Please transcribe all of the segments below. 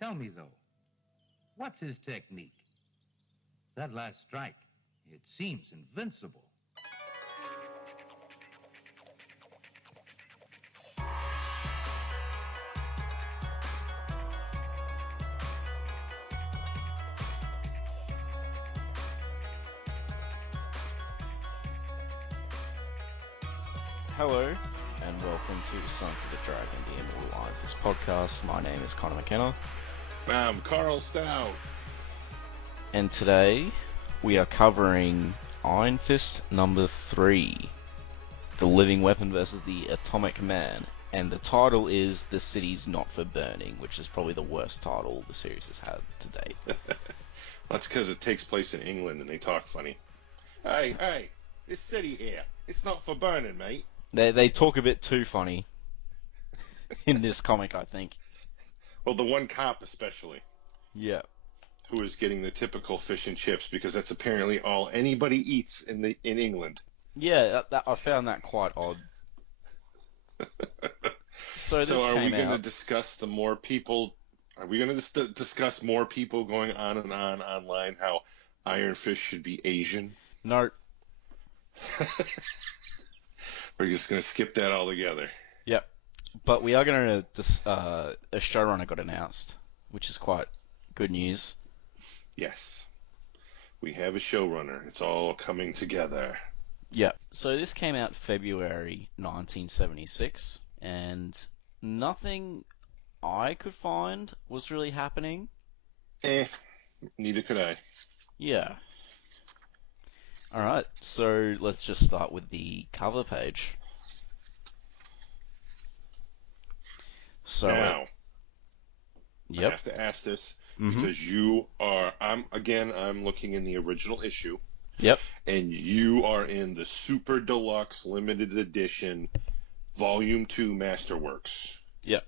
Tell me, though, what's his technique? That last strike, it seems invincible. Hello, and welcome to Sons of the Dragon, the Immortal Iron Fist podcast. My name is Connor and Karl. I'm Karl Stout. And today we are covering Iron Fist number 3, The Living Weapon versus the Atomic Man. And the title is The City's Not for Burning, which is probably the worst title the series has had to date. That's because it takes place in England and they talk funny. Hey, this city here, it's not for burning, mate. They talk a bit too funny in this comic, I think. Well, the one cop especially. Yeah. Who is getting the typical fish and chips because that's apparently all anybody eats in England. Yeah, I found that quite odd. So are we going to discuss the more people? Are we going to discuss more people going on and on online how Iron Fist should be Asian? No. We're just going to skip that altogether. Yep. But we are going to, a showrunner got announced, which is quite good news. Yes. We have a showrunner. It's all coming together. Yep. So this came out February 1976, and nothing I could find was really happening. Neither could I. Yeah. Alright, so let's just start with the cover page. So now, yep. I have to ask this because you are. I'm looking in the original issue. Yep. And you are in the Super Deluxe Limited Edition Volume 2 Masterworks. Yep.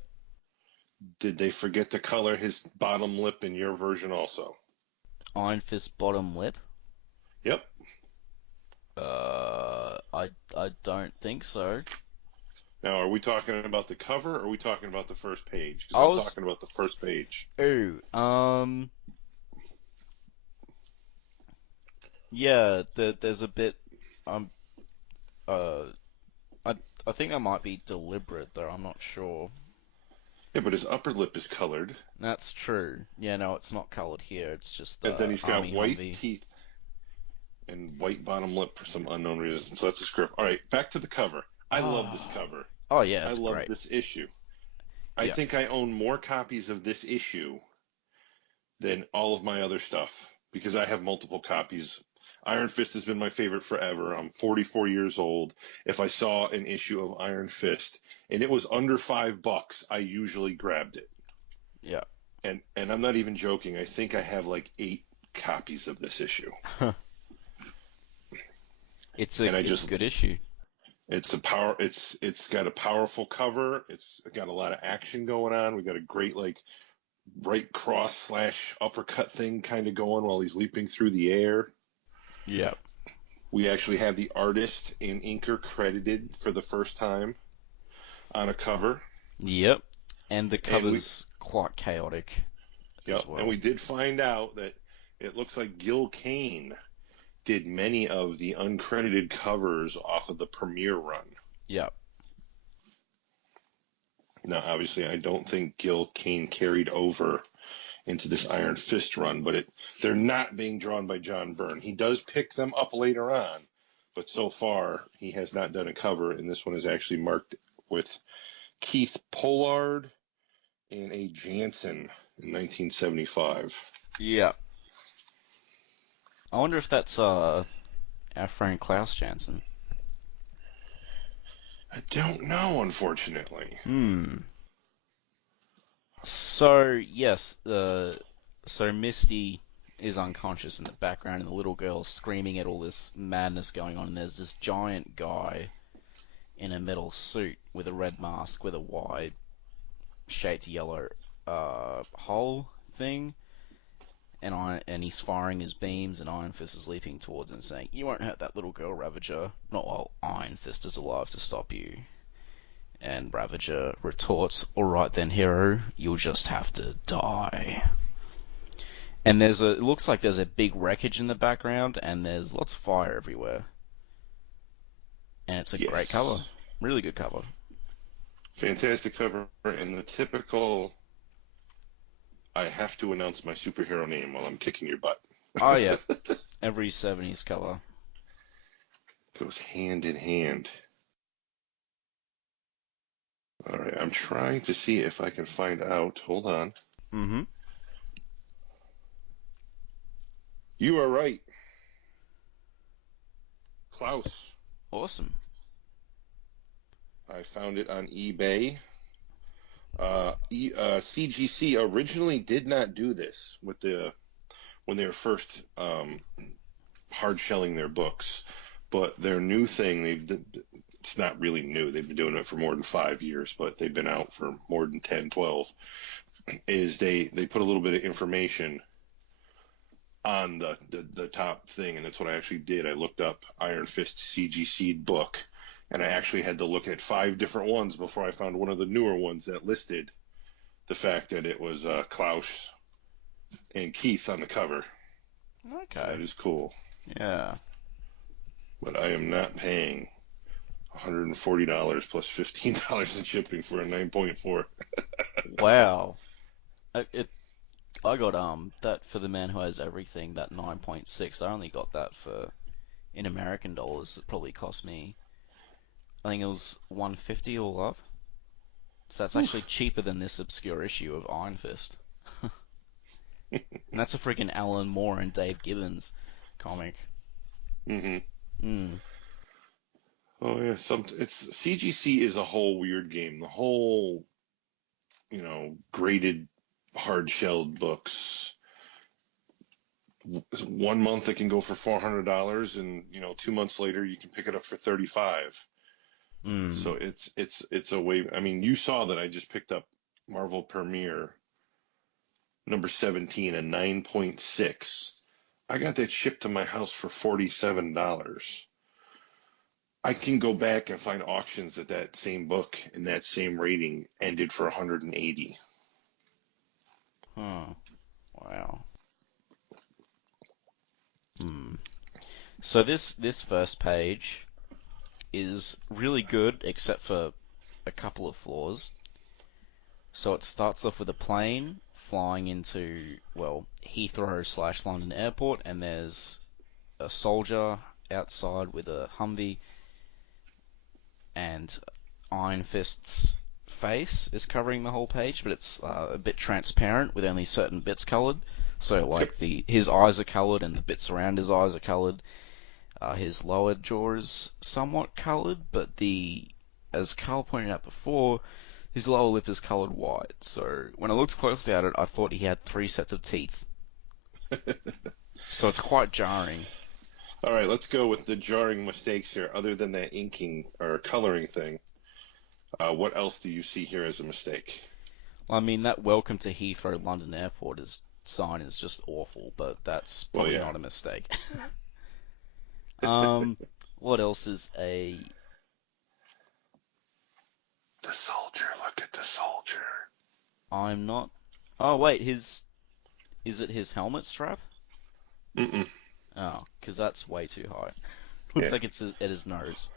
Did they forget to color his bottom lip in your version also? Iron Fist bottom lip? Yep. I don't think so. Now, are we talking about the cover or are we talking about the first page? Because I'm talking about the first page. Yeah, there's a bit. I think that might be deliberate, though. I'm not sure. Yeah, but his upper lip is colored. That's true. Yeah, no, it's not colored here. It's just and then he's got white Humvee. teeth and white bottom lip for some unknown reason. So that's a script. All right, back to the cover. I love this cover. Oh yeah, it's I love great. this issue. I think I own more copies of this issue than all of my other stuff because I have multiple copies. Iron Fist has been my favorite forever. I'm 44 years old. If I saw an issue of Iron Fist and it was under $5, I usually grabbed it. Yeah. And I'm not even joking. I think I have like 8 copies of this issue. It's a good issue. It's got a powerful cover. It's got a lot of action going on. We got a great like right cross / uppercut thing kind of going while he's leaping through the air. Yeah. We actually have the artist and inker credited for the first time on a cover. Yep. And the cover's quite chaotic. Yep. Well. And we did find out that it looks like Gil Kane did many of the uncredited covers off of the premiere run. Yep. Now, obviously, I don't think Gil Kane carried over into this Iron Fist run, but they're not being drawn by John Byrne. He does pick them up later on, but so far he has not done a cover, and this one is actually marked with Keith Pollard and A. Jansen in 1975. Yeah. I wonder if that's our friend Klaus Jansen. I don't know, unfortunately. So, yes, so Misty is unconscious in the background, and the little girl is screaming at all this madness going on, and there's this giant guy in a metal suit with a red mask with a wide shaped yellow hole thing, and he's firing his beams, and Iron Fist is leaping towards him saying, "You won't hurt that little girl, Ravager, not while Iron Fist is alive to stop you." And Ravager retorts, "Alright then, hero, you'll just have to die." And it looks like there's a big wreckage in the background, and there's lots of fire everywhere. And it's a great cover. Yes. Really good cover. Fantastic cover, and the typical I have to announce my superhero name while I'm kicking your butt. Oh, yeah. Every 70s cover. Goes hand in hand. All right, I'm trying to see if I can find out. Hold on. Mm-hmm. You are right. Klaus. Awesome. I found it on eBay. CGC originally did not do this when they were first hard shelling their books, but their new thing, it's not really new. They've been doing it for more than 5 years, but they've been out for more than 10, 12. Is they put a little bit of information on the top thing, and that's what I actually did. I looked up Iron Fist CGC book, and I actually had to look at 5 different ones before I found one of the newer ones that listed the fact that it was Klaus and Keith on the cover. Okay. So that is cool. Yeah. But I am not paying $140 plus $15 in shipping for a 9.4. Wow. I got that for the man who has everything, that 9.6. I only got that for, in American dollars, it probably cost me, I think it was 150 all up. So that's actually cheaper than this obscure issue of Iron Fist. And that's a freaking Alan Moore and Dave Gibbons comic. Mm-hmm. Mm. Oh yeah, it's CGC is a whole weird game. The whole, graded hard-shelled books. 1 month it can go for $400, and 2 months later you can pick it up for $35. Mm. So it's a way. I mean, you saw that I just picked up Marvel Premiere number 17, a 9.6. I got that shipped to my house for $47. I can go back and find auctions that same book and that same rating ended for 180. Huh. Wow. Hmm. So this first page is really good, except for a couple of flaws. So it starts off with a plane flying into, well, Heathrow/London Airport, and there's a soldier outside with a Humvee, and Iron Fist's face is covering the whole page, but it's a bit transparent with only certain bits coloured. So like his eyes are coloured and the bits around his eyes are coloured. His lower jaw is somewhat coloured, but as Carl pointed out before, his lower lip is coloured white. So when I looked closely at it, I thought he had 3 sets of teeth. So it's quite jarring. All right, let's go with the jarring mistakes here. Other than that inking or coloring thing, what else do you see here as a mistake? Well, I mean, that "Welcome to Heathrow London Airport" sign is just awful, but that's probably not a mistake. What else is a... The soldier, look at the soldier. I'm not... Oh, wait, is it his helmet strap? Mm-mm. Oh, because that's way too high. Looks like it's at his nose.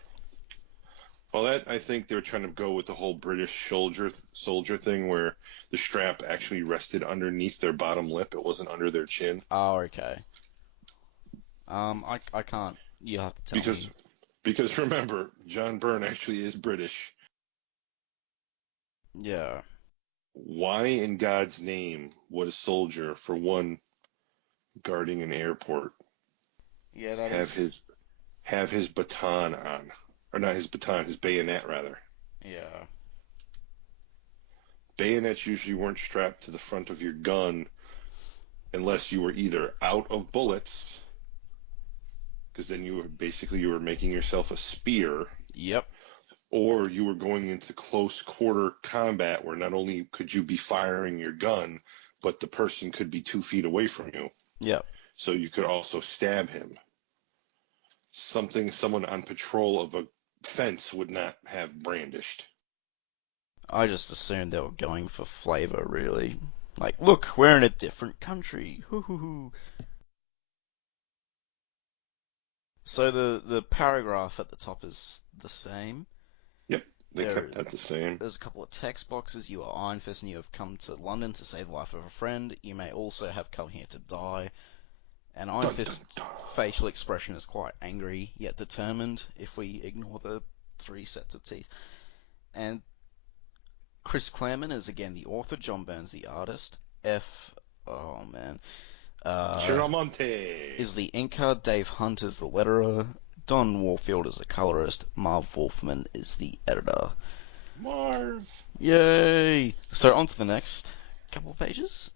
Well, I think they're trying to go with the whole British soldier thing where the strap actually rested underneath their bottom lip. It wasn't under their chin. Oh, okay. I can't. You have to tell me. Because remember, John Byrne actually is British. Yeah. Why in God's name would a soldier, for one, guarding an airport, Yeah, that is... have his baton on, or not his baton, his bayonet rather? Yeah. Bayonets usually weren't strapped to the front of your gun unless you were either out of bullets, because then you were making yourself a spear. Yep. Or you were going into close quarter combat where not only could you be firing your gun, but the person could be 2 feet away from you. Yep. So you could also stab him. Someone on patrol of a fence would not have brandished. I just assumed they were going for flavor, really. Like, look, we're in a different country. Hoo hoo hoo. So the paragraph at the top is the same. Yep, they There, kept that the same. there's a couple of text boxes. You are Iron Fist and you have come to London to save the life of a friend. You may also have come here to die. And Iron Dun, dun, Fist's dun. facial expression is quite angry, yet determined, if we ignore the 3 sets of teeth. And Chris Claremont is again the author, John Burns the artist, oh man, Chiramonte. is the inker, Dave Hunt is the letterer, Don Warfield is the colorist, Marv Wolfman is the editor. Marv. Yay! So on to the next couple pages.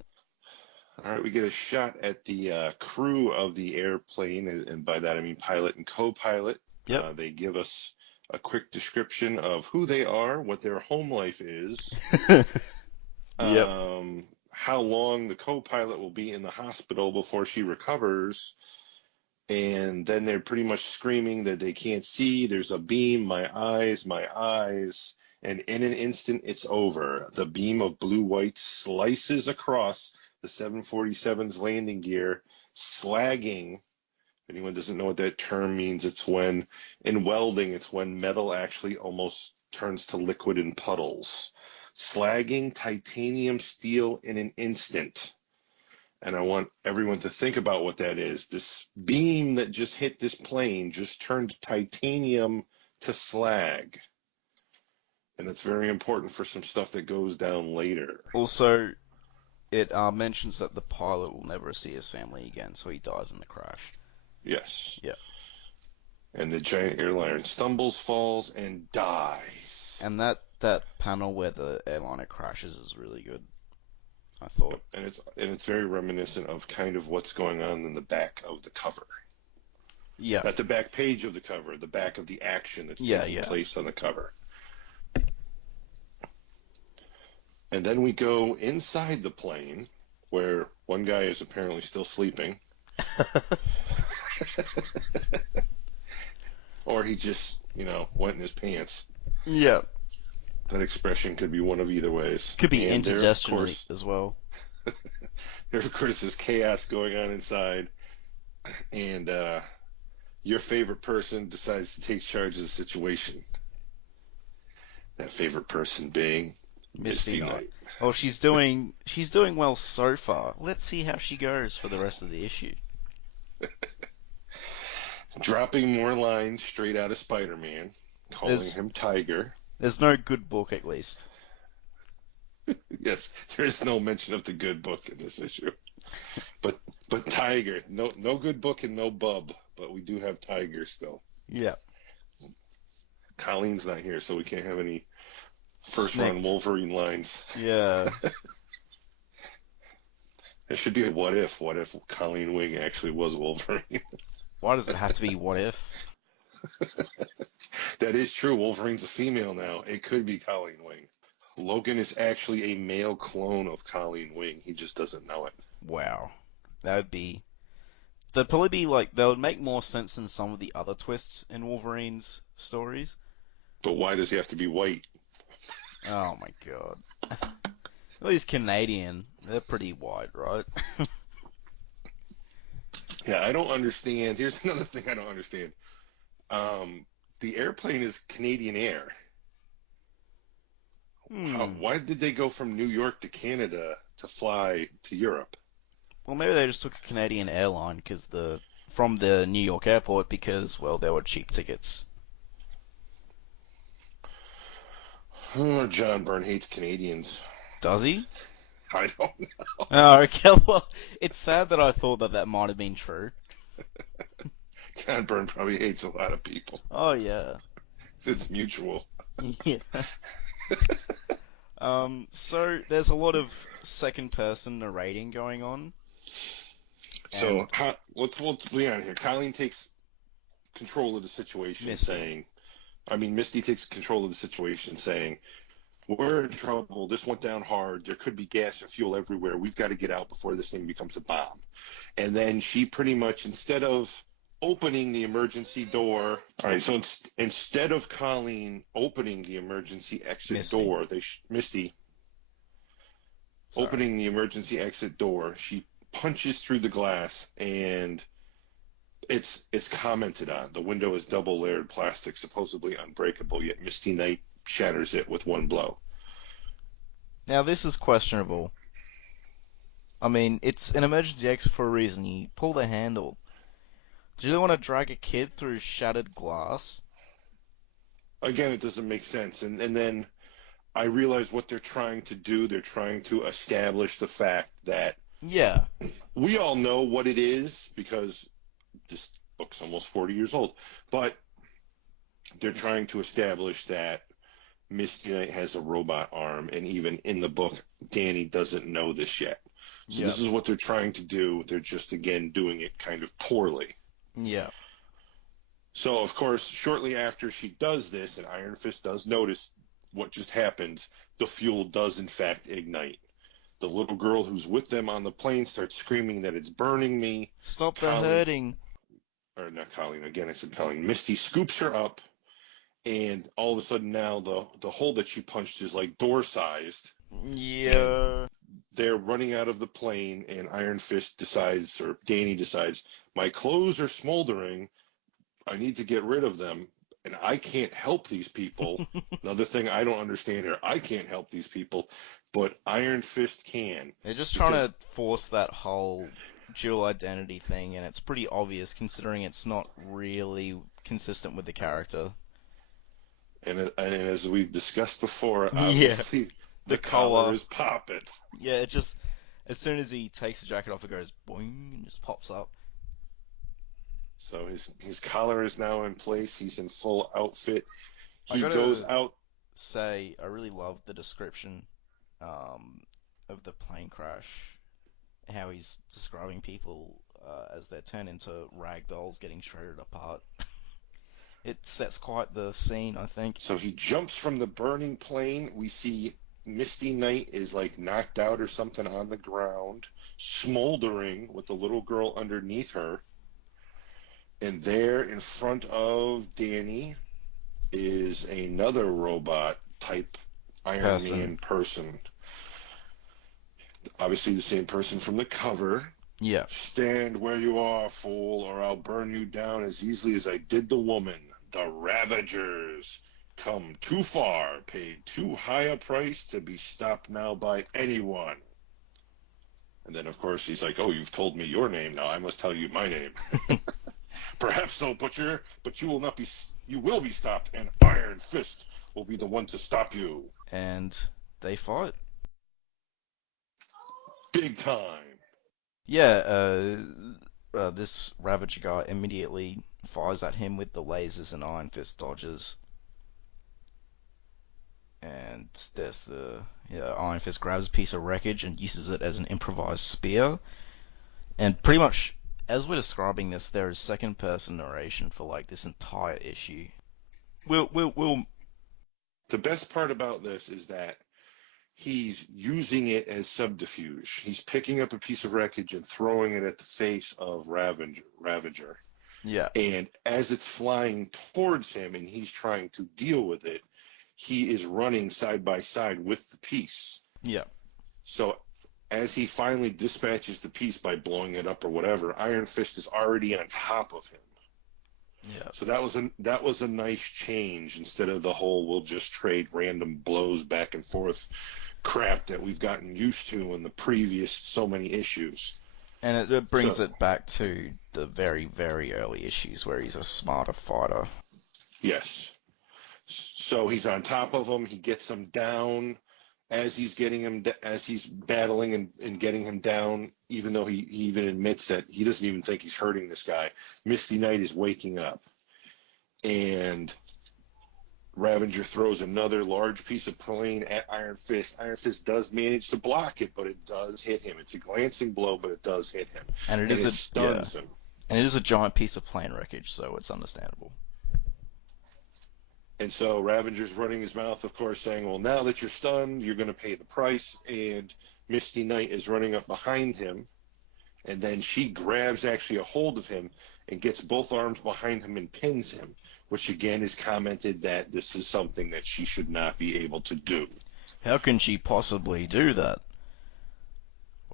All right, we get a shot at the crew of the airplane, and by that I mean pilot and co-pilot. Yep. They give us a quick description of who they are, what their home life is, Yep. how long the co-pilot will be in the hospital before she recovers, and then they're pretty much screaming that they can't see. There's a beam, my eyes, and in an instant it's over. The beam of blue-white slices across the 747's landing gear, slagging. If anyone doesn't know what that term means, it's when, in welding, it's when metal actually almost turns to liquid in puddles. Slagging titanium steel in an instant. And I want everyone to think about what that is. This beam that just hit this plane just turned titanium to slag. And it's very important for some stuff that goes down later. Also, it mentions that the pilot will never see his family again, so he dies in the crash. Yes. Yeah. And the giant airliner stumbles, falls, and dies. And that panel where the airliner crashes is really good, I thought. And it's very reminiscent of kind of what's going on in the back of the cover. Yeah. Not the back page of the cover, the back of the action that's taking place on the cover. And then we go inside the plane, where one guy is apparently still sleeping. Or he just, went in his pants. Yeah. That expression could be one of either ways. Could be and indigestion as well. There, of course, is chaos going on inside. And your favorite person decides to take charge of the situation. That favorite person being Misty Knight. Oh, she's doing well so far. Let's see how she goes for the rest of the issue. Dropping more lines straight out of Spider-Man, calling him Tiger. There's no good book, at least. Yes, there is no mention of the good book in this issue. But Tiger, no good book and no bub, but we do have Tiger still. Yeah. Colleen's not here, so we can't have any first-run Wolverine lines. Yeah. There should be a what if Colleen Wing actually was Wolverine. Why does it have to be what if? That is true. Wolverine's a female now. It could be Colleen Wing. Logan is actually a male clone of Colleen Wing. He just doesn't know it. Wow. That'd probably be that would make more sense than some of the other twists in Wolverine's stories. But why does he have to be white? Oh my god. Well, he's Canadian. They're pretty white, right? Yeah, I don't understand. Here's another thing I don't understand. The airplane is Canadian Air. Why did they go from New York to Canada to fly to Europe? Well, maybe they just took a Canadian airline from the New York airport because, well, there were cheap tickets. John Byrne hates Canadians. Does he? I don't know. Oh, okay. Well, it's sad that I thought that might have been true. John Byrne probably hates a lot of people. Oh, yeah. It's mutual. Yeah. So there's a lot of second-person narrating going on. So let's be on here. Colleen takes control of the situation, Misty takes control of the situation, saying, "We're in trouble. This went down hard. There could be gas and fuel everywhere. We've got to get out before this thing becomes a bomb." And then she pretty much, instead of opening the emergency door. All right, so instead of Colleen opening the emergency exit Misty. door, Misty Sorry. opening the emergency exit door, she punches through the glass, and it's commented on. The window is double layered plastic, supposedly unbreakable, yet Misty Knight shatters it with one blow. Now, this is questionable. I mean, it's an emergency exit for a reason. You pull the handle. Do you want to drag a kid through shattered glass? Again, it doesn't make sense. And then I realize what they're trying to do. They're trying to establish the fact that Yeah. we all know what it is because this book's almost 40 years old. But they're trying to establish that Misty Knight has a robot arm, and even in the book, Danny doesn't know this yet. So Yep. this is what they're trying to do. They're just, again, doing it kind of poorly. Yeah. So, of course, shortly after she does this, and Iron Fist does notice what just happened, the fuel does, in fact, ignite. The little girl who's with them on the plane starts screaming that it's burning me. Stop the hurting. Or not Colleen, again, I said Colleen. Misty scoops her up, and all of a sudden now the hole that she punched is like door-sized. Yeah. They're running out of the plane, and Iron Fist decides, or Danny decides, my clothes are smoldering. I need to get rid of them, and I can't help these people. Another thing I don't understand here, I can't help these people, but Iron Fist can. They're just trying to force that whole dual identity thing, and it's pretty obvious considering it's not really consistent with the character. And as we've discussed before, obviously the collar is popping. Yeah, it just, as soon as he takes the jacket off, it goes boing and just pops up. So his collar is now in place. He's in full outfit. He goes out. I really love the description of the plane crash. How he's describing people as they're turned into rag dolls getting shredded apart. It sets quite the scene, I think. So he jumps from the burning plane. We see Misty Knight is like knocked out or something on the ground, smoldering with the little girl underneath her. And there in front of Danny is another robot type Iron Man person. Obviously the same person from the cover. Yeah. Stand where you are, fool, or I'll burn you down as easily as I did the woman. The Ravagers come too far, paid too high a price to be stopped now by anyone. And then, of course, he's like, oh, you've told me your name, now I must tell you my name. Perhaps so, Butcher, but you will be stopped, and Iron Fist will be the one to stop you. And they fight. Big time. Yeah, this Ravager guy immediately fires at him with the lasers, and Iron Fist dodges. And there's Iron Fist grabs a piece of wreckage and uses it as an improvised spear. And pretty much, as we're describing this, there is second-person narration for like this entire issue. We'll. The best part about this is that he's using it as subterfuge. He's picking up a piece of wreckage and throwing it at the face of Ravager. Yeah. And as it's flying towards him and he's trying to deal with it, he is running side by side with the piece. Yeah. So as he finally dispatches the piece by blowing it up or whatever, Iron Fist is already on top of him. Yeah. So that was a nice change instead of the whole we'll just trade random blows back and forth crap that we've gotten used to in the previous so many issues. And it brings it back to the very, very early issues where he's a smarter fighter. Yes. So he's on top of him. He gets him down as he's battling and getting him down, even though he even admits that he doesn't even think he's hurting this guy. Misty Knight is waking up. And Ravager throws another large piece of plane at Iron Fist. Iron Fist does manage to block it, but it does hit him. It's a glancing blow, but it does hit him. And it stuns him. And it is a giant piece of plane wreckage, so it's understandable. And so Ravager's running his mouth, of course, saying, well, now that you're stunned, you're going to pay the price. And Misty Knight is running up behind him And then she grabs actually a hold of him and gets both arms behind him and pins him, which again is commented that this is something that she should not be able to do. How can she possibly do that?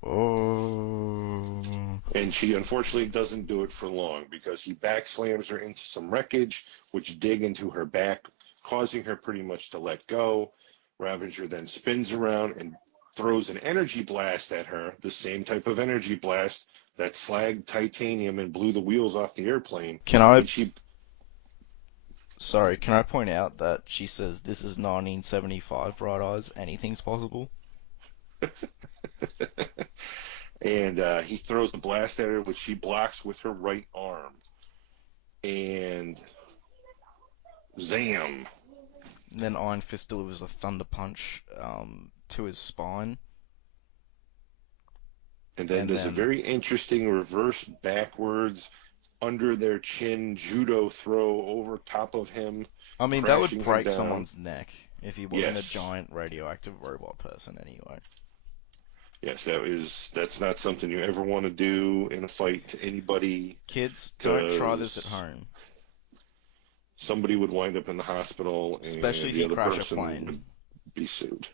Oh. And she unfortunately doesn't do it for long because he backslams her into some wreckage, which dig into her back, causing her pretty much to let go. Ravager then spins around and throws an energy blast at her, the same type of energy blast that slagged titanium and blew the wheels off the airplane. Can I And she Sorry, can I point out that she says this is 1975, Bright Eyes, anything's possible? and he throws a blast at her, which she blocks with her right arm. And zam! Then Iron Fist delivers a thunder punch to his spine. And then does a then very interesting reverse backwards under their chin judo throw over top of him. I mean, that crashing would him break down. someone's neck if he wasn't Yes. a giant radioactive robot person anyway. Yes, that's not something you ever want to do in a fight to anybody. Kids, don't try this at home. Somebody would wind up in the hospital, Especially and if the you other crash a person plane. would be sued.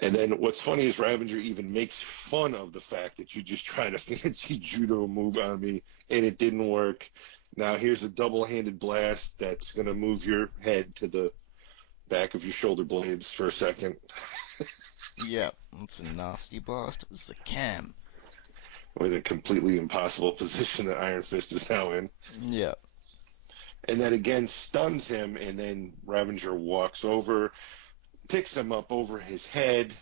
And then what's funny is Ravager even makes fun of the fact that you just tried a fancy judo move on me and it didn't work. Now here's a double-handed blast that's going to move your head to the back of your shoulder blades for a second. Yep, it's a nasty blast. Zakam. With a completely impossible position that Iron Fist is now in. Yep. And that again stuns him, and then Ravager walks over, picks him up over his head,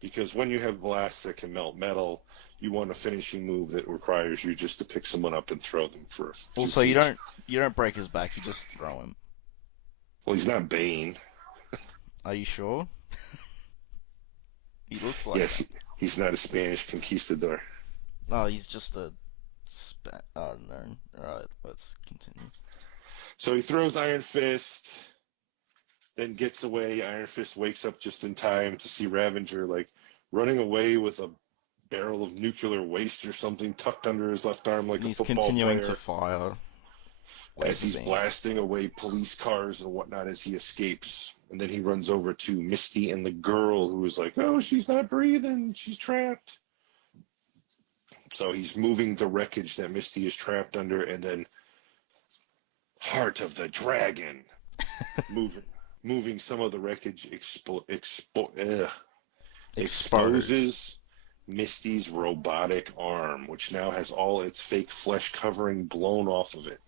because when you have blasts that can melt metal, you want a finishing move that requires you just to pick someone up and throw them for a few Also, feet. you don't break his back, you just throw him. Well, he's not Bane. Are you sure? He looks like Yes, he's not a Spanish conquistador. Oh, he's just a oh no. Alright, let's continue. So he throws Iron Fist, then gets away. Iron Fist wakes up just in time to see Ravager like running away with a barrel of nuclear waste or something tucked under his left arm like And a he's football continuing player. to fire As he's laser beams. blasting away police cars and whatnot as he escapes. And then he runs over to Misty and the girl who is like, oh, she's not breathing. She's trapped. So he's moving the wreckage that Misty is trapped under, and then Heart of the Dragon moving some of the wreckage exposes Misty's robotic arm, which now has all its fake flesh covering blown off of it.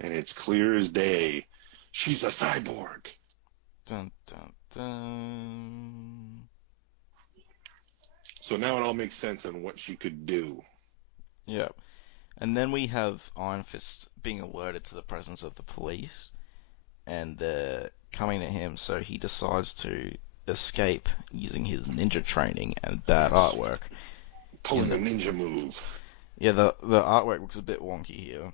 And it's clear as day. She's a cyborg. Dun, dun, dun. So now it all makes sense on what she could do. Yep. And then we have Iron Fist being alerted to the presence of the police, and they're coming at him, so he decides to escape using his ninja training and bad artwork. Pulling a ninja move. Yeah, the artwork looks a bit wonky here.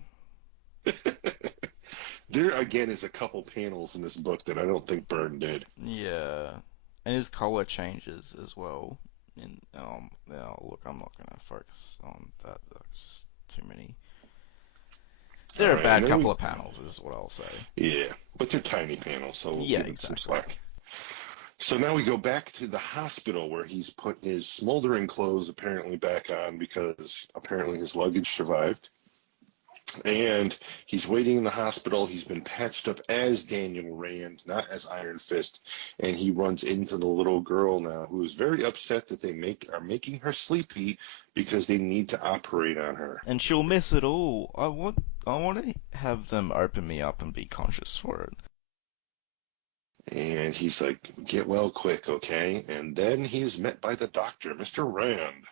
There again is a couple panels in this book that I don't think Byrne did. Yeah, and his color changes as well. And look, I'm not gonna focus on that. There's just too many. They're a bad couple of panels, is what I'll say. Yeah, but they're tiny panels, so we'll give it some slack. So now we go back to the hospital where he's put his smoldering clothes apparently back on because apparently his luggage survived. And he's waiting in the hospital. He's been patched up as Daniel Rand, not as Iron Fist. And he runs into the little girl now, who is very upset that they are making her sleepy because they need to operate on her. And she'll miss it all. I want to have them open me up and be conscious for it. And he's like, get well quick, okay? And then he is met by the doctor, Mr. Rand.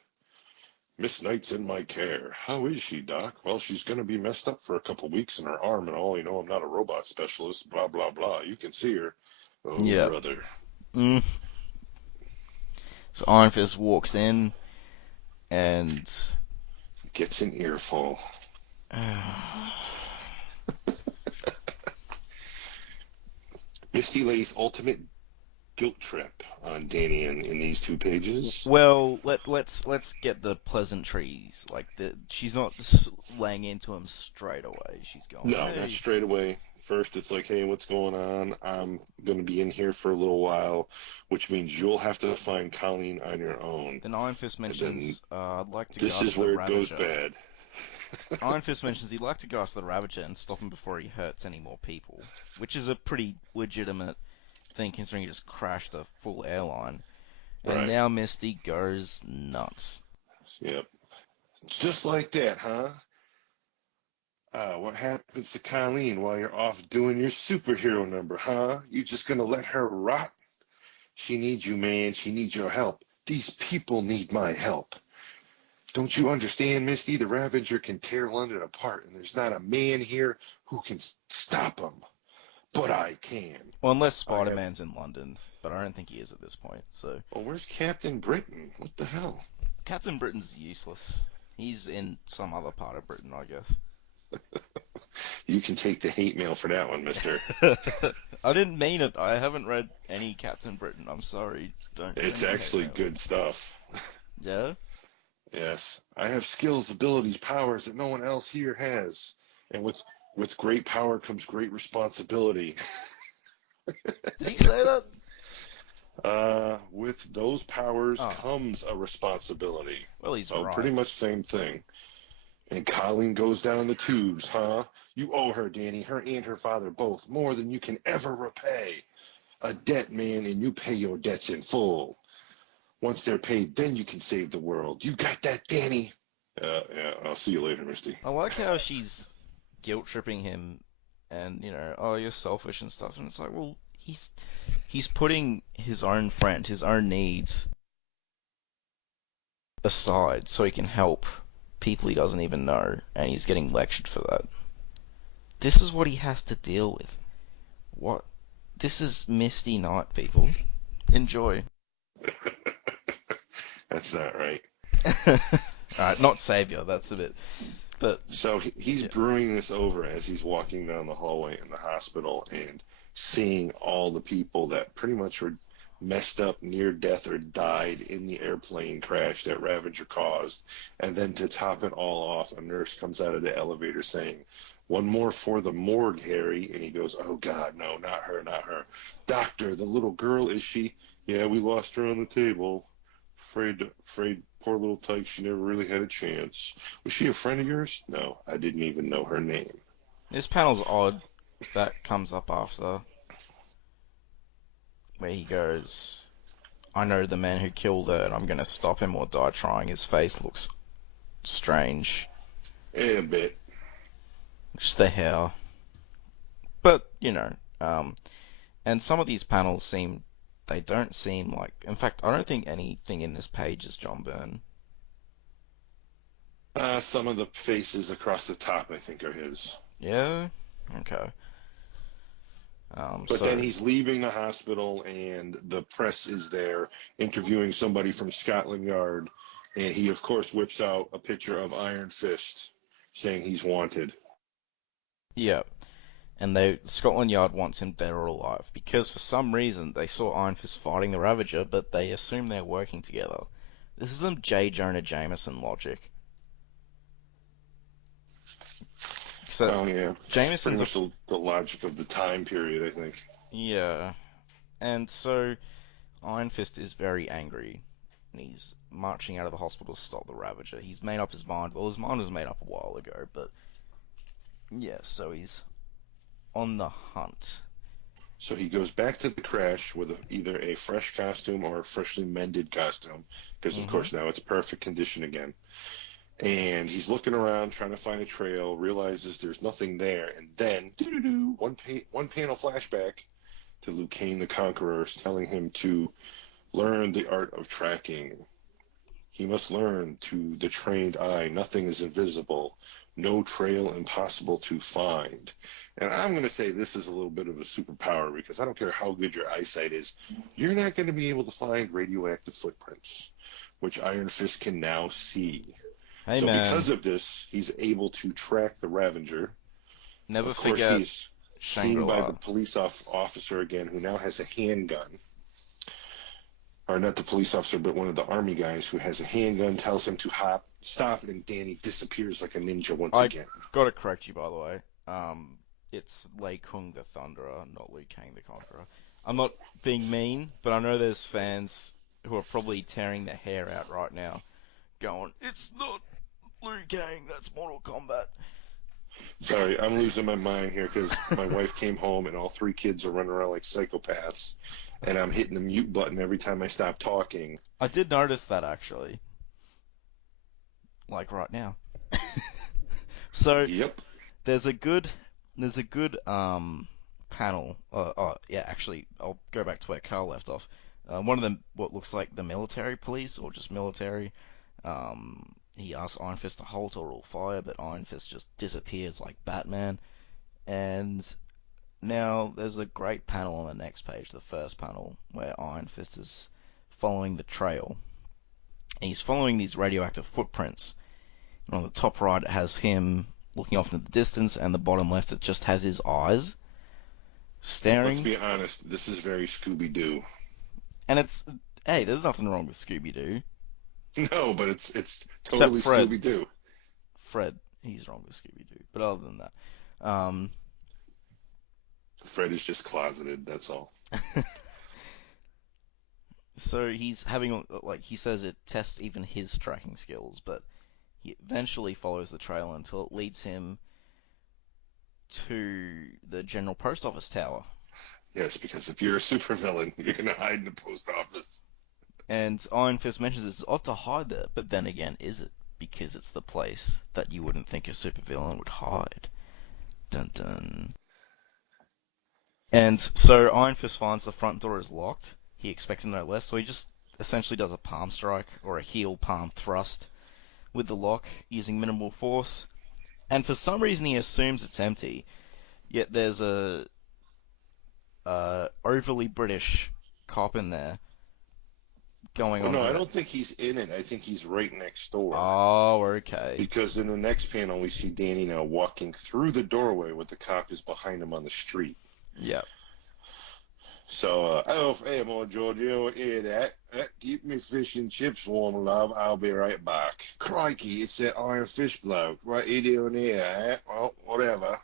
Miss Knight's in my care. How is she, Doc? Well, she's going to be messed up for a couple weeks in her arm and all. You know, I'm not a robot specialist, blah, blah, blah. You can see her. Oh, yeah. Brother. So Iron Fist walks in and gets an earful. Misty lays ultimate guilt trip on Danny in these 2 pages. Well, let's get the pleasantries. Like she's not laying into him straight away. She's going, No, not hey. straight away. First, it's like, hey, what's going on? I'm going to be in here for a little while, which means you'll have to find Colleen on your own. Then Iron Fist And then mentions, I'd like to go this is after the where it goes Ravager. bad. Iron Fist mentions he'd like to go after the Ravager and stop him before he hurts any more people, which is a pretty legitimate thing considering he just crashed a full airline. And Right. now Misty goes nuts. Yep. Just like that, huh? What happens to Colleen while you're off doing your superhero number, huh? You just gonna let her rot? She needs you, man. She needs your help. These people need my help. Don't you understand, Misty? The Ravager can tear London apart, and there's not a man here who can stop him. But I can. Well, unless Spider-Man's in London, but I don't think he is at this point, so... Well, where's Captain Britain? What the hell? Captain Britain's useless. He's in some other part of Britain, I guess. You can take the hate mail for that one, mister. I didn't mean it. I haven't read any Captain Britain. I'm sorry. Don't. It's actually good stuff. Yeah? Yes. I have skills, abilities, powers that no one else here has. And with great power comes great responsibility. Did he say that? With those powers comes a responsibility. Well, he's right. Pretty much same thing. And Colleen goes down the tubes, huh? You owe her, Danny, her and her father both, more than you can ever repay. A debt, man, and you pay your debts in full. Once they're paid, then you can save the world. You got that, Danny? Yeah, I'll see you later, Misty. I like how she's guilt-tripping him and, oh, you're selfish and stuff. And it's like, well, he's putting his own friend, his own needs aside so he can help people he doesn't even know, and he's getting lectured for that. This is what he has to deal with. What? This is Misty Knight, people. Enjoy. That's not right. Alright, not Savior, that's a bit... But so he's brewing this over as he's walking down the hallway in the hospital and seeing all the people that pretty much were messed up near death or died in the airplane crash that Ravager caused. And then to top it all off, a nurse comes out of the elevator saying, "One more for the morgue, Harry." And he goes, "Oh, God, no, not her, not her. Doctor, the little girl, is she?" "Yeah, we lost her on the table. Afraid, poor little tyke, she never really had a chance. Was she a friend of yours?" "No, I didn't even know her name." This panel's odd. That comes up after. Where he goes, "I know the man who killed her, and I'm going to stop him or die trying." His face looks strange. A bit. Just the hair. But, and some of these panels they don't seem like... In fact, I don't think anything in this page is John Byrne. Some of the faces across the top, I think, are his. Yeah? Okay. But then he's leaving the hospital, and the press is there interviewing somebody from Scotland Yard, and he, of course, whips out a picture of Iron Fist saying he's wanted. Yeah. And Scotland Yard wants him dead or alive, because for some reason they saw Iron Fist fighting the Ravager, but they assume they're working together. This is some J. Jonah Jameson logic. So, yeah. Jameson's pretty much the logic of the time period, I think. Yeah. And so Iron Fist is very angry, and he's marching out of the hospital to stop the Ravager. He's made up his mind. Well, his mind was made up a while ago, but yeah, so he's on the hunt. So he goes back to the crash with either a fresh costume or a freshly mended costume, because of course now it's perfect condition again. And he's looking around, trying to find a trail, realizes there's nothing there, and then, one panel flashback to Liu Kang the Conqueror, telling him to learn the art of tracking. He must learn to the trained eye, nothing is invisible, no trail impossible to find. And I'm going to say this is a little bit of a superpower, because I don't care how good your eyesight is, you're not going to be able to find radioactive footprints, which Iron Fist can now see. Hey, so man. Because of this, he's able to track the Ravager. Never of course, forget he's Shangri-La. seen by the police officer again, who now has a handgun. or not the police officer, but one of the army guys who has a handgun, tells him to stop, and Danny disappears like a ninja once I again. gotta correct you, by the way. It's Lei Kung the Thunderer, not Liu Kang the Conqueror. I'm not being mean, but I know there's fans who are probably tearing their hair out right now, going, "It's not Liu Kang, that's Mortal Kombat." Sorry, I'm losing my mind here because my wife came home and all 3 kids are running around like psychopaths, and I'm hitting the mute button every time I stop talking. I did notice that actually, like right now. So Yep. there's a good panel. Yeah, actually, I'll go back to where Carl left off. One of them, what looks like the military police or just military. He asks Iron Fist to halt or will fire, but Iron Fist just disappears like Batman. And now there's a great panel on the next page, the first panel, where Iron Fist is following the trail. And he's following these radioactive footprints. And on the top right, it has him looking off into the distance, and the bottom left, it just has his eyes staring. Let's be honest, this is very Scooby-Doo. And it's, hey, there's nothing wrong with Scooby-Doo. No, but it's totally Fred. Scooby-Doo. Fred, he's wrong with Scooby-Doo. But other than that, Fred is just closeted, that's all. So he's having, like, he says it tests even his tracking skills, but he eventually follows the trail until it leads him to the General Post Office Tower. Yes, because if you're a supervillain, you're going to hide in the post office. And Iron Fist mentions it's odd to hide there, but then again, is it? Because it's the place that you wouldn't think a supervillain would hide. Dun dun. And so Iron Fist finds the front door is locked. He expected no less, so he just essentially does a palm strike or a heel palm thrust with the lock using minimal force. And for some reason he assumes it's empty. Yet there's a overly British cop in there going on. No, I don't think he's in it. I think he's right next door. Oh, okay. Because in the next panel, we see Danny now walking through the doorway with the cop is behind him on the street. Yep. So, hey, more Giorgio, hear that? Keep me fish and chips warm, love. I'll be right back. Crikey, it's that Iron Fist bloke. What you doing here, eh? Well, whatever.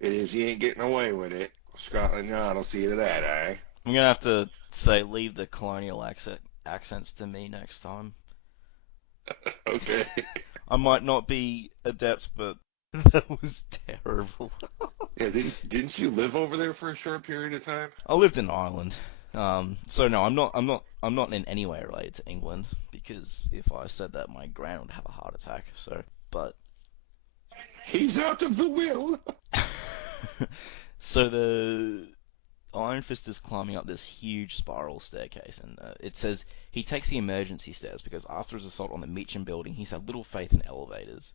It is, he ain't getting away with it. Scotland Yard will see to that, eh? I'm gonna have to say leave the colonial accents to me next time. Okay. I might not be adept, but that was terrible. Yeah, didn't you live over there for a short period of time? I lived in Ireland, so no, I'm not in any way related to England, because if I said that, my gran would have a heart attack. So, but he's out of the will. so the Iron Fist is climbing up this huge spiral staircase, and it says he takes the emergency stairs because after his assault on the Meacham building, he's had little faith in elevators.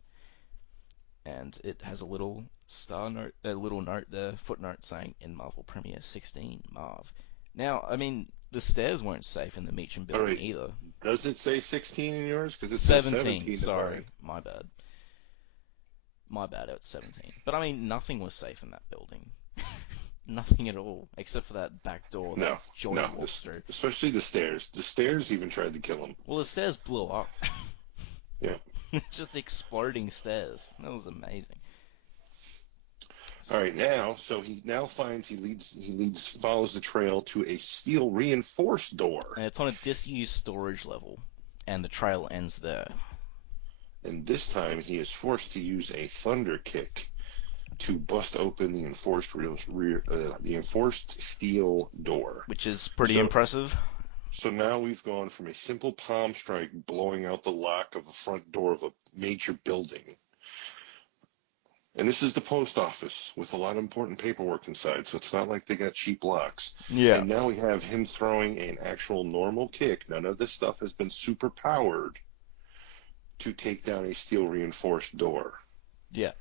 And it has a little note there, footnote saying in Marvel Premiere 16, Marv. Now, I mean, the stairs weren't safe in the Meacham building either. Does it say 16 in yours? Because it 17, says 17. Sorry, my bad. My bad, it's 17. But I mean, nothing was safe in that building. Nothing at all, except for that back door that Joy walks through. Especially the stairs. The stairs even tried to kill him. Well, the stairs blew up. Yeah. Just exploding stairs. That was amazing. All right, now, so he now finds follows the trail to a steel reinforced door. And it's on a disused storage level, and the trail ends there. And this time he is forced to use a thunder kick to bust open the enforced steel door. Which is pretty impressive. So now we've gone from a simple palm strike blowing out the lock of the front door of a major building. And this is the post office with a lot of important paperwork inside, so it's not like they got cheap locks. Yeah. And now we have him throwing an actual normal kick. None of this stuff has been super powered to take down a steel reinforced door. Yeah.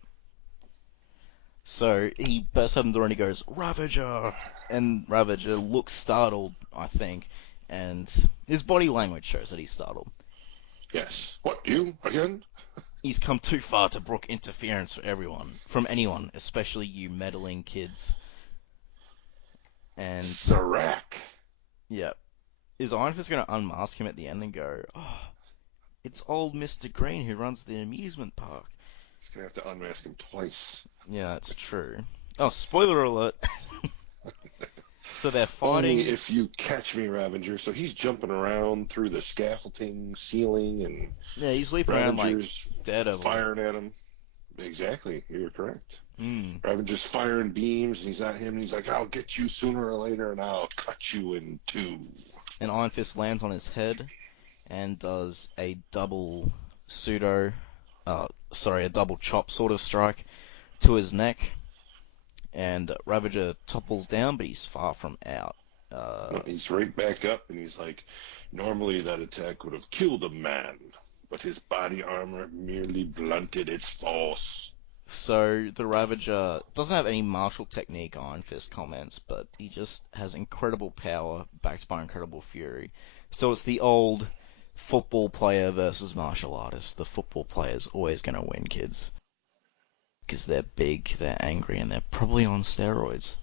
So he bursts open the door and he goes, "Ravager!" And Ravager looks startled, I think. And his body language shows that he's startled. Yes. What, you again? He's come too far to brook interference from anyone, especially you meddling kids. And Serac. yeah, is Iron Fist going to unmask him at the end and go, oh, it's old Mr. Green who runs the amusement park? He's going to have to unmask him twice. Yeah, that's true. Oh, spoiler alert. So they're fighting. Only if you catch me, Ravager. So he's jumping around through the scaffolding, ceiling, and Yeah, he's leaping around like Ravager's Daredevil. firing at him. Exactly, you're correct. Mm. Ravager's firing beams, and he's at him, and he's like, I'll get you sooner or later, and I'll cut you in two. And Iron Fist lands on his head and does a double a double chop sort of strike to his neck. And Ravager topples down, but he's far from out. No, he's right back up, and he's like, normally that attack would have killed a man, but his body armor merely blunted its force. So the Ravager doesn't have any martial technique, Iron Fist comments, but he just has incredible power backed by incredible fury. So it's the old football player versus martial artist. The football player's always going to win, kids. Because they're big, they're angry, and they're probably on steroids.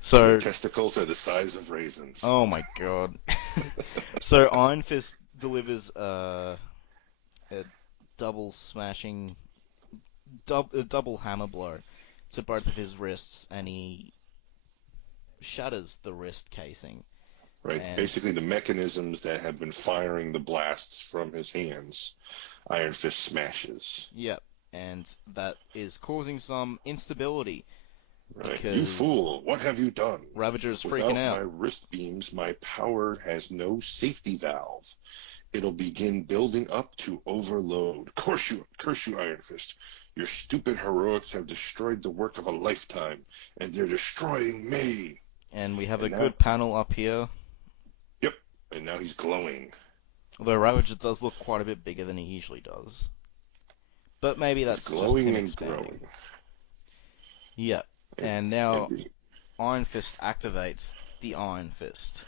So their testicles are the size of raisins. Oh my god. So Iron Fist delivers a double smashing, a double hammer blow to both of his wrists, and he shatters the wrist casing. Right, basically the mechanisms that have been firing the blasts from his hands, Iron Fist smashes. Yep, and that is causing some instability. Right. You fool, what have you done? Ravager is freaking out. Without my wrist beams, my power has no safety valve. It'll begin building up to overload. Curse you, Iron Fist. Your stupid heroics have destroyed the work of a lifetime, and they're destroying me. And we have a good panel up here. Yep, and now he's glowing. Although Ravager does look quite a bit bigger than he usually does. But maybe that's he's glowing just him and expanding. growing. Yep. And now Iron Fist activates the Iron Fist.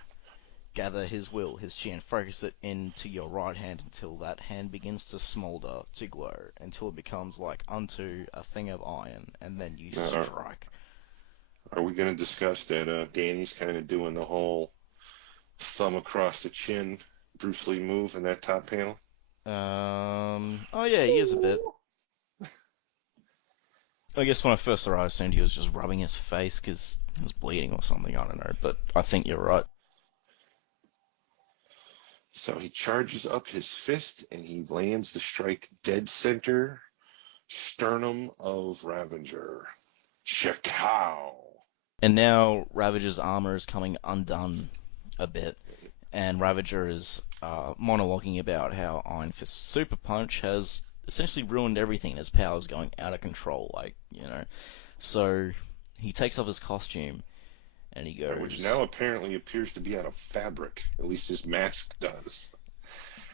Gather his will, his chi, and focus it into your right hand until that hand begins to smolder, to glow, until it becomes like unto a thing of iron, and then you strike. Are we going to discuss that Danny's kind of doing the whole thumb across the chin Bruce Lee move in that top panel? Oh yeah, he is a bit. I guess when I first saw it, I assumed he was just rubbing his face because he was bleeding or something, I don't know, but I think you're right. So he charges up his fist and he lands the strike dead center, sternum of Ravager. Chakow! And now Ravager's armor is coming undone a bit, and Ravager is monologuing about how Iron Fist's super punch has essentially ruined everything. His power's going out of control, So he takes off his costume and he goes, which now apparently appears to be out of fabric. At least his mask does.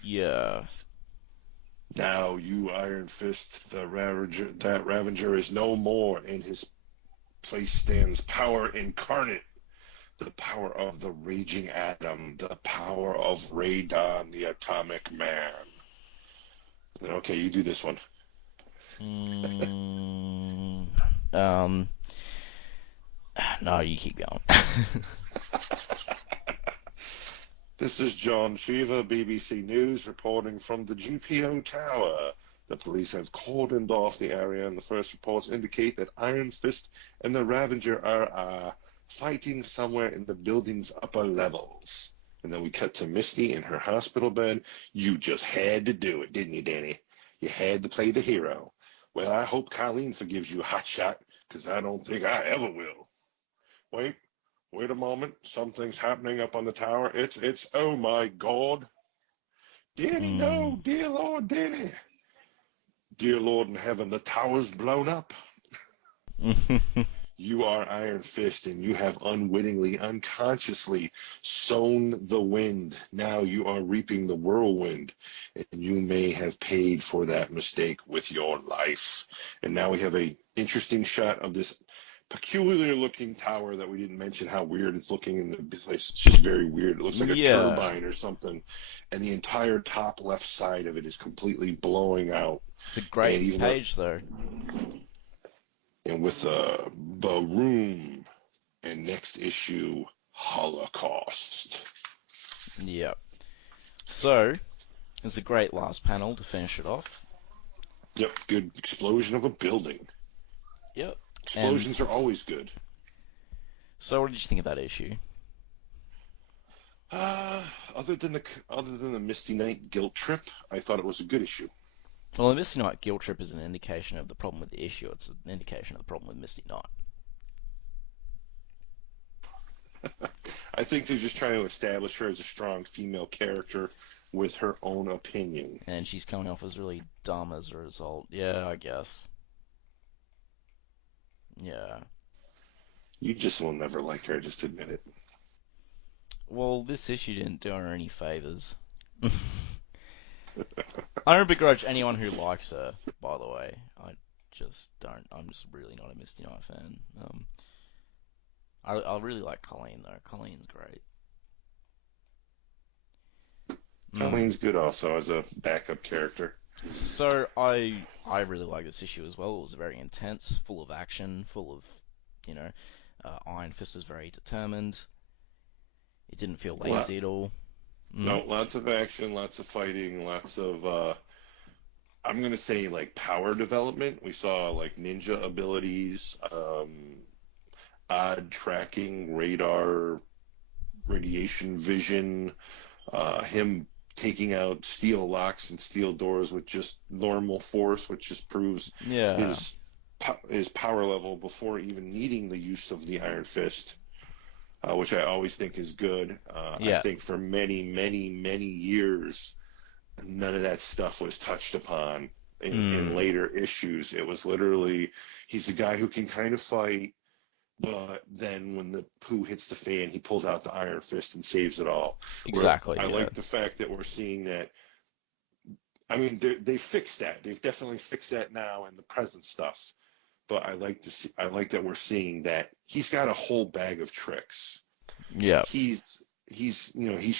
Yeah. Now you, Iron Fist, that Ravager is no more. In his place stands power incarnate. The power of the raging atom. The power of Radon, the atomic man. Okay, you do this one. No, you keep going. This is John Shiva, BBC News, reporting from the GPO Tower. The police have cordoned off the area, and the first reports indicate that Iron Fist and the Ravager are fighting somewhere in the building's upper levels. And then we cut to Misty in her hospital bed. You just had to do it, didn't you, Danny? You had to play the hero. Well, I hope Colleen forgives you, hotshot, because I don't think I ever will. Wait a moment. Something's happening up on the tower. It's oh my God. Danny, no, dear Lord, Danny. Dear Lord in heaven, the tower's blown up. You are Iron Fist, and you have unwittingly, unconsciously sown the wind. Now you are reaping the whirlwind, and you may have paid for that mistake with your life. And now we have an interesting shot of this peculiar-looking tower that we didn't mention how weird it's looking in the place. It's just very weird. It looks like a turbine or something, and the entire top left side of it is completely blowing out. It's a great page, though. And with the room And next issue, Holocaust. Yep. So, it's a great last panel to finish it off. Yep, good explosion of a building. Yep. Explosions are always good. So, what did you think of that issue? Other than the Misty Knight guilt trip, I thought it was a good issue. Well, the Misty Knight guilt trip is an indication of the problem with the issue. It's an indication of the problem with Misty Knight. I think they're just trying to establish her as a strong female character with her own opinion. And she's coming off as really dumb as a result. Yeah, I guess. Yeah. You just will never like her, just admit it. Well, this issue didn't do her any favors. I don't begrudge anyone who likes her, by the way. I just don't. I'm just really not a Misty Knight fan. I really like Colleen, though. Colleen's great. Colleen's good also as a backup character. So I really like this issue as well. It was very intense, full of action, full of, Iron Fist is very determined. It didn't feel lazy at all. No, lots of action, lots of fighting, lots of, I'm going to say, like, power development. We saw, like, ninja abilities, odd tracking, radar, radiation vision, him taking out steel locks and steel doors with just normal force, which just proves his power level before even needing the use of the Iron Fist, which I always think is good. I think for many, many, many years, none of that stuff was touched upon in later issues. It was literally, he's a guy who can kind of fight, but then when the poo hits the fan, he pulls out the Iron Fist and saves it all. Exactly. I like the fact that we're seeing that. I mean, they fixed that. They've definitely fixed that now in the present stuff. But I like that we're seeing that he's got a whole bag of tricks. Yeah. He's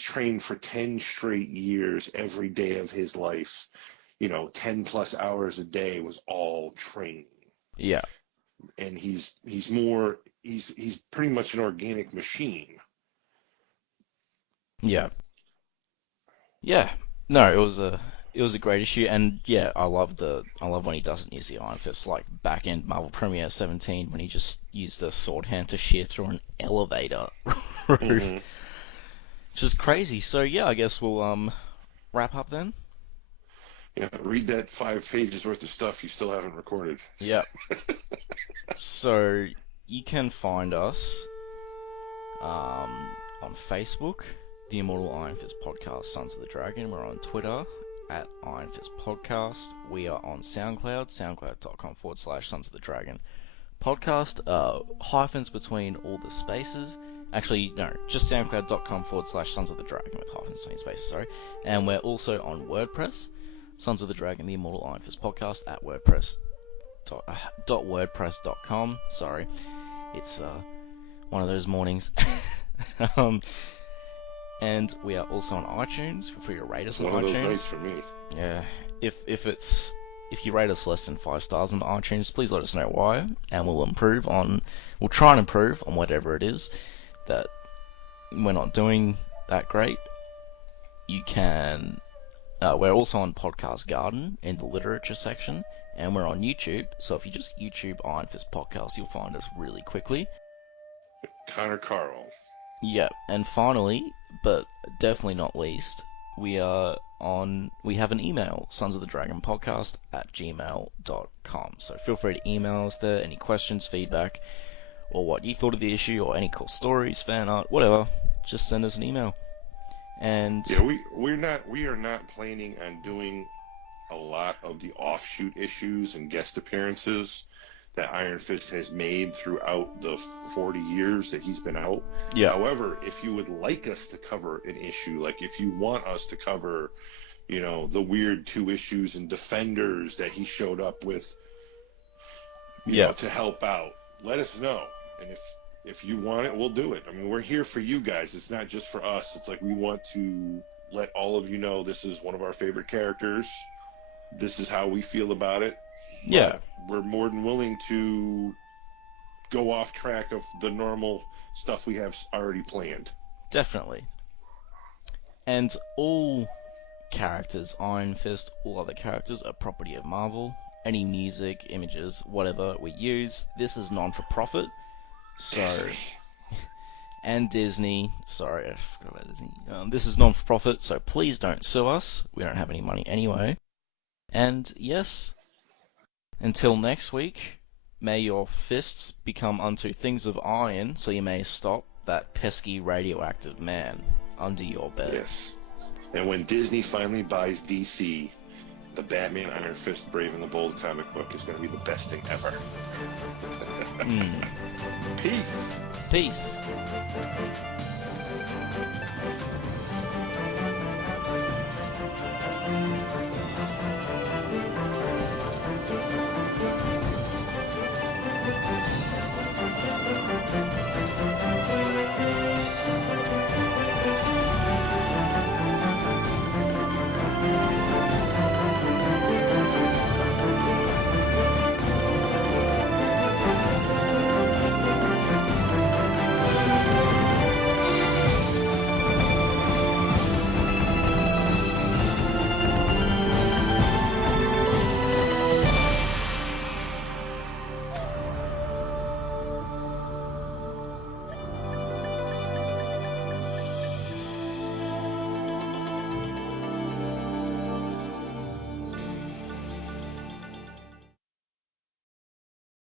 trained for 10 straight years every day of his life. 10 plus hours a day was all training. Yeah. And he's pretty much an organic machine. Yeah. Yeah. No, it was a great issue, and yeah, I love when he doesn't use the Iron Fist, like back in Marvel Premiere 17 when he just used the sword hand to shear through an elevator roof. Mm-hmm. Just crazy. So yeah, I guess we'll wrap up then. Yeah, read that 5 pages worth of stuff you still haven't recorded. Yep. So you can find us on Facebook, the Immortal Iron Fist Podcast, Sons of the Dragon. We're on Twitter at Iron Fist Podcast. We are on SoundCloud, soundcloud.com/Sons of the Dragon Podcast. Hyphens between all the spaces. Actually, no, just soundcloud.com/Sons of the Dragon with hyphens between spaces, sorry. And we're also on WordPress, Sons of the Dragon, the Immortal Iron Fist Podcast at wordpress.com. Sorry, it's one of those mornings. And we are also on iTunes. Feel free to rate us on iTunes. One of those nights for me. Yeah, if you rate us less than 5 stars on iTunes, please let us know why, and we'll try and improve on whatever it is that we're not doing that great. You can. We're also on Podcast Garden in the literature section, and we're on YouTube. So if you just YouTube Iron Fist Podcast, you'll find us really quickly. Connor and Karl. Yeah, and finally, but definitely not least, we have an email, sonsofthedragonpodcast@gmail.com. So feel free to email us there, any questions, feedback, or what you thought of the issue, or any cool stories, fan art, whatever. Just send us an email. And yeah, we are not planning on doing a lot of the offshoot issues and guest appearances that Iron Fist has made throughout the 40 years that he's been out. Yeah. However, if you would like us to cover an issue, like if you want us to cover, the weird 2 issues and Defenders that he showed up with, to help out, let us know. And if you want it, we'll do it. I mean, we're here for you guys. It's not just for us. It's like we want to let all of you know this is one of our favorite characters. This is how we feel about it. Yeah. We're more than willing to go off track of the normal stuff we have already planned. Definitely. And all characters, Iron Fist, all other characters are property of Marvel. Any music, images, whatever we use, this is non-for-profit. So, Disney. and Disney, sorry, I forgot about Disney. This is non-for-profit, so please don't sue us. We don't have any money anyway. And yes, until next week, may your fists become unto things of iron, so you may stop that pesky radioactive man under your bed. Yes. And when Disney finally buys DC, the Batman Iron Fist Brave and the Bold comic book is going to be the best thing ever. Peace. Peace.